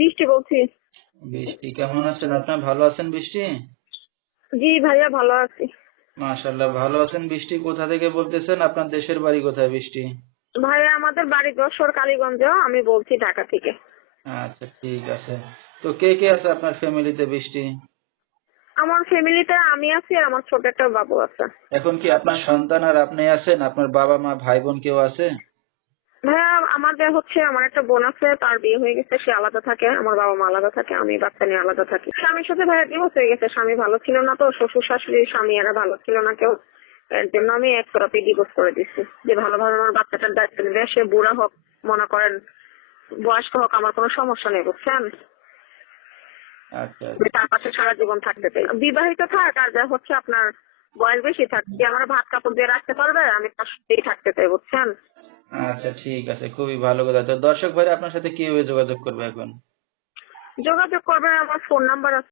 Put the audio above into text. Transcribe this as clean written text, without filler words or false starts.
বৃষ্টি বলছি। বৃষ্টি, কেমন আছেন? আপনার ভালো আছেন বৃষ্টি? জি ভাইয়া, ভালো আছি। মাশাআল্লাহ, ভালো আছেন বৃষ্টি। কোথা থেকে বলতেছেন? আপনার দেশের বাড়ি কোথায় বৃষ্টি? ভাইয়া, আমাদের বাড়ি যশোর কালীগঞ্জ, আমি বলছি ঢাকা থেকে। আচ্ছা, ঠিক আছে। তো কে কে আছে আপনার ফ্যামিলিতে বৃষ্টি? আমার ফ্যামিলিতে আমি আছি আর আমার ছোট একটা বাবু আছে। এখন কি আপনার সন্তান আর আপনি আছেন? আপনার বাবা মা ভাই বোন কেউ আছে? ভাইয়া, আমাদের আমার একটা বোন আছে, তার বিয়ে হয়ে গেছে, সে আলাদা থাকে, আমার বাবা মা আলাদা থাকে, আমি বাচ্চা নিয়ে আলাদা থাকি। স্বামীর সাথে ভাইয়া ডিভোর্স হয়ে গেছে, স্বামী ভালো ছিল না, তো শ্বশুর শাশুড়ি স্বামী এরা ভালো ছিল না কেউ, এর জন্য আমি এক তরফে ডিভোর্স করে দিচ্ছি। যে ভালোভাবে আমার বাচ্চাটার দায়িত্ব নেবে, সে বুড়া হোক, মনে করেন বয়স্ক হোক, আমার কোনো সমস্যা নেই, বুঝছেন। আচ্ছা যে তার পাশে সারা জীবন থাকতে চাই, বিবাহিত থাক আর যা আপনার বয়স বেশি থাক, যে আমার ভাত কাপড় দিয়ে রাখতে পারবে, আমি তার সাথেই থাকতে চাই, বুঝছেন। আচ্ছা, ঠিক আছে, খুবই ভালো কথা। তো দর্শক ভাইরা আপনার সাথে কিভাবে যোগাযোগ করবে এখন? যোগাযোগ করবেন, আমার ফোন নাম্বার আছে।